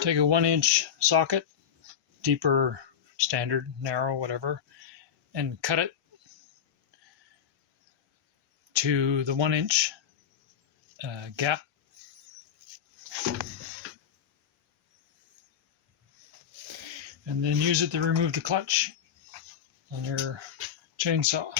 take a 1-inch socket, deeper, standard, narrow, whatever, and cut it to the 1-inch gap. And then use it to remove the clutch on your chainsaw.